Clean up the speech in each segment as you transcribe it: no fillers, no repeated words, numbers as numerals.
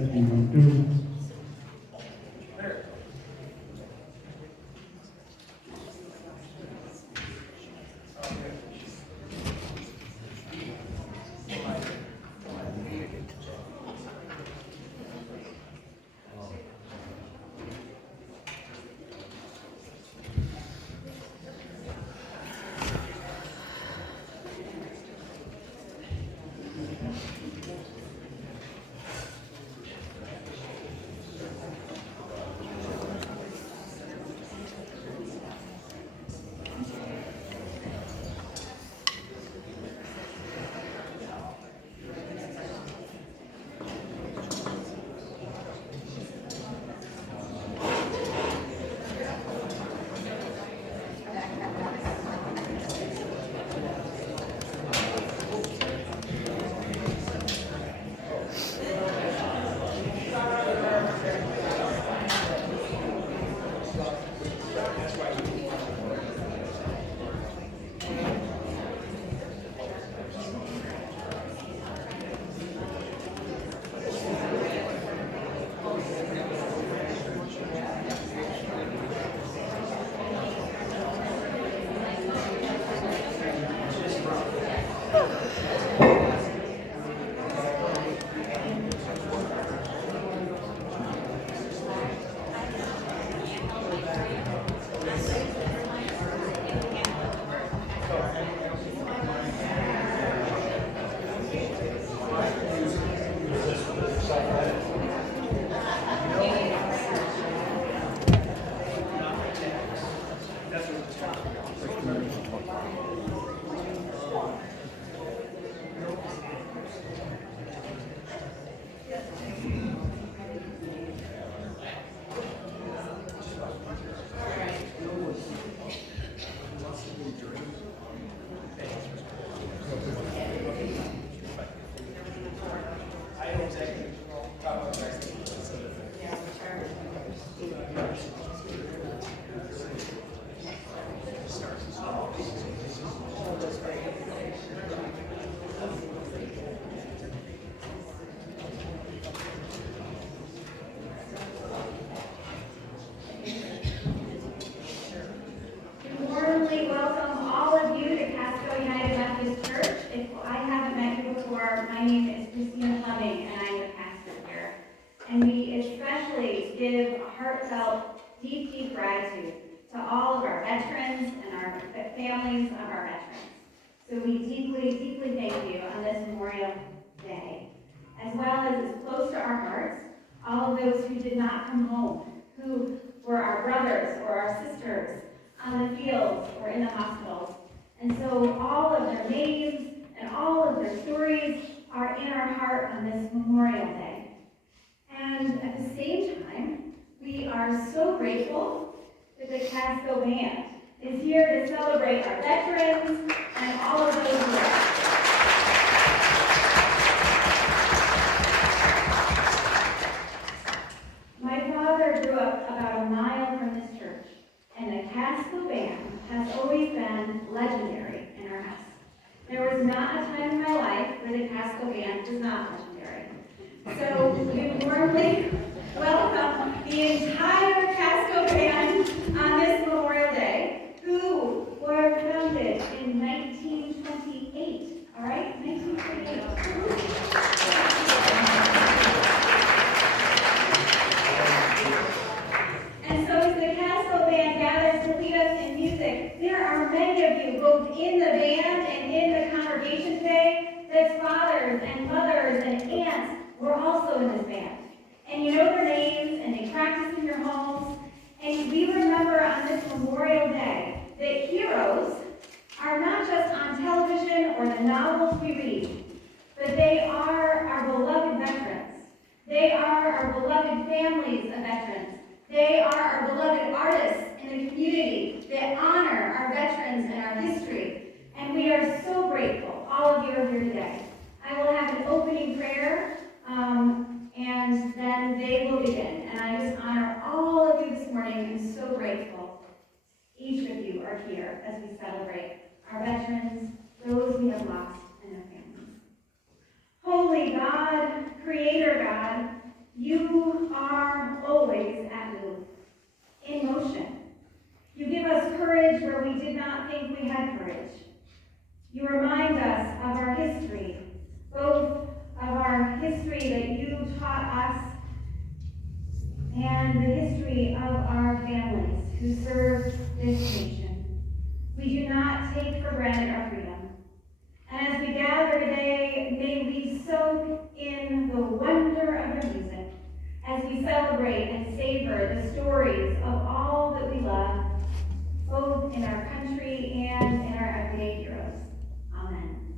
as we go through. Warmly welcome all of you to Casco United Methodist Church. If I haven't met you before, my name is Christina Fleming, and I'm the pastor here. And we especially give a heartfelt, deep, deep gratitude to all of our veterans and our families of our veterans. So we deeply, deeply thank you on this Memorial Day, as well as it's close to our hearts, all of those who did not come home, who were our brothers or our sisters on the fields or in the hospitals. And so all of their names and all of their stories are in our heart on this Memorial Day. And at the same time, we are so grateful that the Casco Band is here to celebrate our veterans and all of those who are. My father grew up about a mile from this church, and the Casco Band has always been legendary in our house. There was not a time in my life where the Casco Band was not legendary. So we warmly welcome the entire Casco Band on this Memorial Day, who were founded in 1928. All right, 1928. And so as the Casco Band gathers to lead us in music, there are many of you, both in the band and in the congregation today, that's fathers and mothers and aunts were also in this band. And you know their names, and they practice in your homes. And we remember on this Memorial Day that heroes are not just on television or the novels we read, but they are our beloved veterans. They are our beloved families of veterans. They are our beloved artists in the community that honor our veterans and our history. And we are so grateful all of you are here today. I will have an opening prayer, and then they will begin. And I just honor all of you this morning. I'm so grateful. Each of you are here as we celebrate our veterans, those we have lost, and their families. Holy God, Creator God, are always at move, in motion. You give us courage where we did not think we had courage. You remind us of our history, both of our history that you taught us and the history of our families who serve this nation. We do not take for granted our freedom. And as we gather today, may we soak in the wonder of your music as we celebrate and savor the stories of all that we love, both in our country and in our everyday heroes. Amen.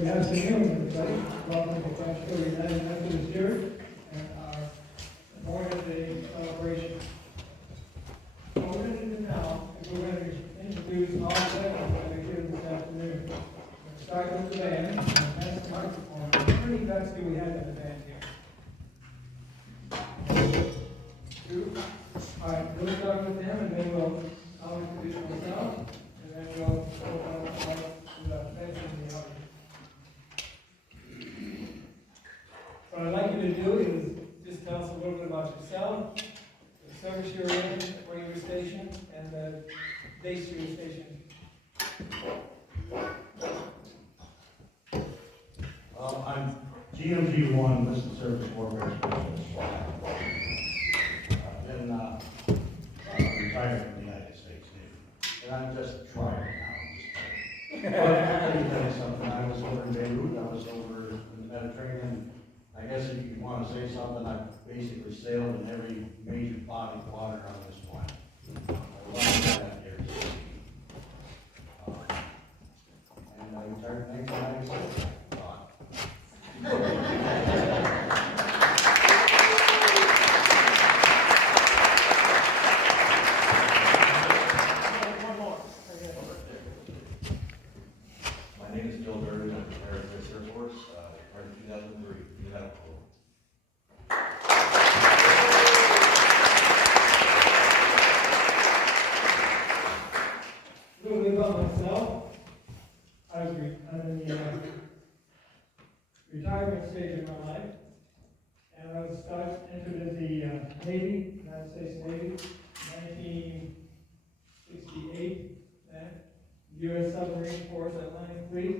Good afternoon, everybody. Welcome to Casco United Methodist Church and our Memorial Day celebration. What we're going to do now is we're going to introduce all seven that are here this afternoon. We're going to start with the band and pass the microphone. How many guys do we have in the band here? Two. All right, we'll start with them and then I'll introduce myself and then we'll open up to the fans in the audience. What I'd like you to do is just tell us a little bit about yourself, the service you're in, where you're stationed, and the dates you're stationed. I'm GMG1, Missile Service Warfare Specialist. I've been retired from the United States Navy, and I'm just trying now. But let me tell you something. I was over in Beirut. I was over in the Mediterranean. I guess if you want to say something, I've basically sailed in every major body of water on this planet. I love that here. And I retired in 1996. My name is Bill Durden. I'm retired from the Air Force, retired in 2003. You have a clue. A little bit about myself. I'm in the retirement stage of my life, and I was entered in the Navy, United States Navy, 1968. Then U.S. Submarine Force Atlantic Fleet,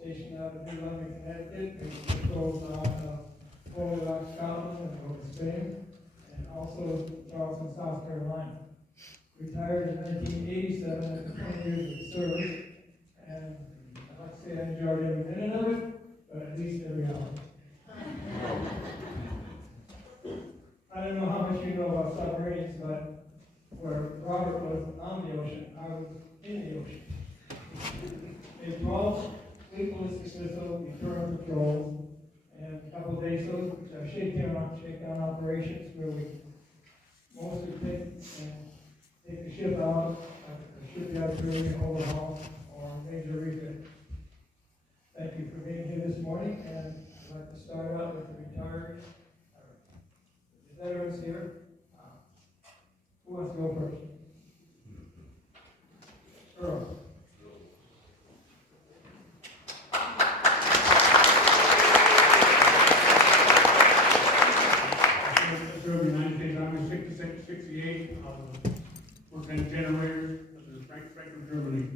stationed out of New London, Connecticut, and patrols on Rock, Scotland, and over Spain, and also Charleston, South Carolina. Retired in 1987 after 20 years of service, and I'd like to say I enjoyed every minute of it, but at least every hour. I don't know how much you know about submarines, but where Robert was on the ocean, I was in the ocean. A 12 fleet ballistic missile return patrols, and a couple of days, those shakedown operations where we mostly take the ship out, a shipyard training overhaul, or major refit. Thank you for being here this morning, and I'd like to start out with the retirees. The veterans here. Who wants to go first? Earl. Served in the United States Army 66, 68. Worked in generators in Frankfurt, Germany.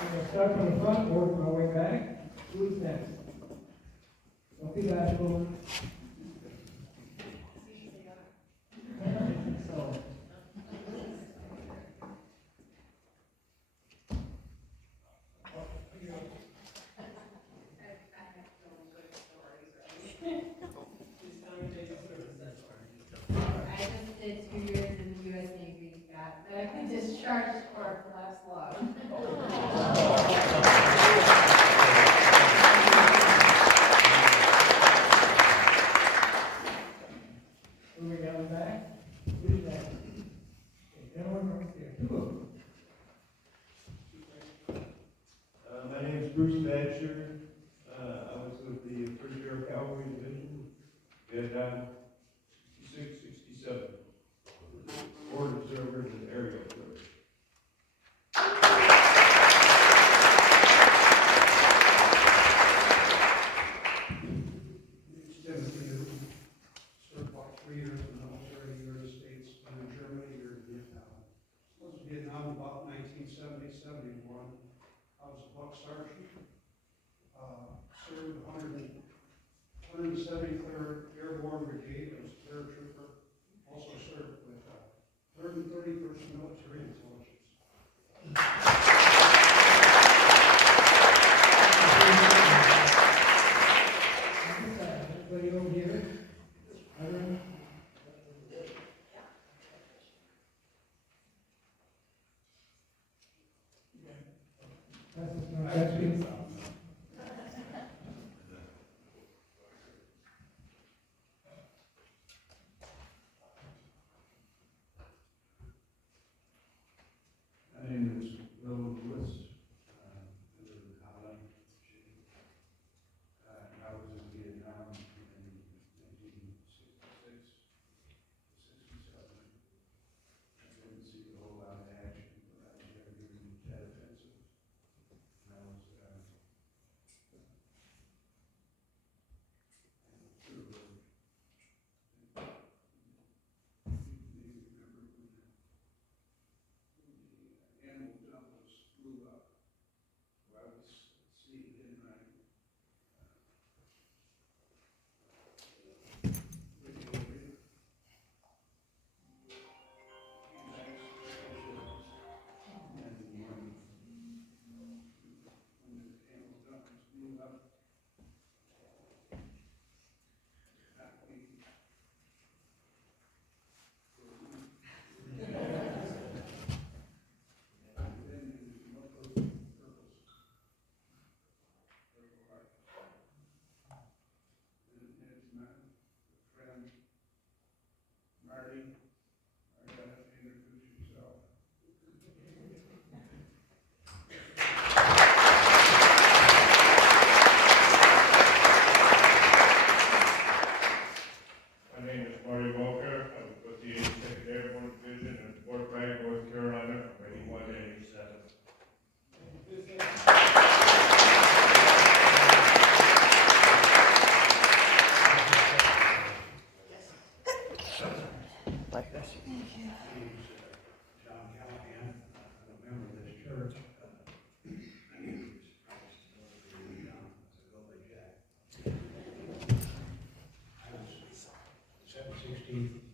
I'm going to start from the front, work my way back. Who's next? Don't be bashful. So. I just did 2 years in the U.S. Navy, got medically discharged for last long. Moving on back. Who's next? Okay, gentlemen, right there. Two of them. My name is Bruce Badger. I was with the 1st Air Cavalry Division, Vietnam 66, 67. Board observer and area observer. Extensively served about 3 years in the military, here in the States, and in Germany, here in Vietnam. I was in Vietnam about 1970, 71. I was a buck sergeant. Served 173rd Airborne Brigade. I was a paratrooper. Also served with 3rd and 31st Military Intelligence. Everybody over here? chief.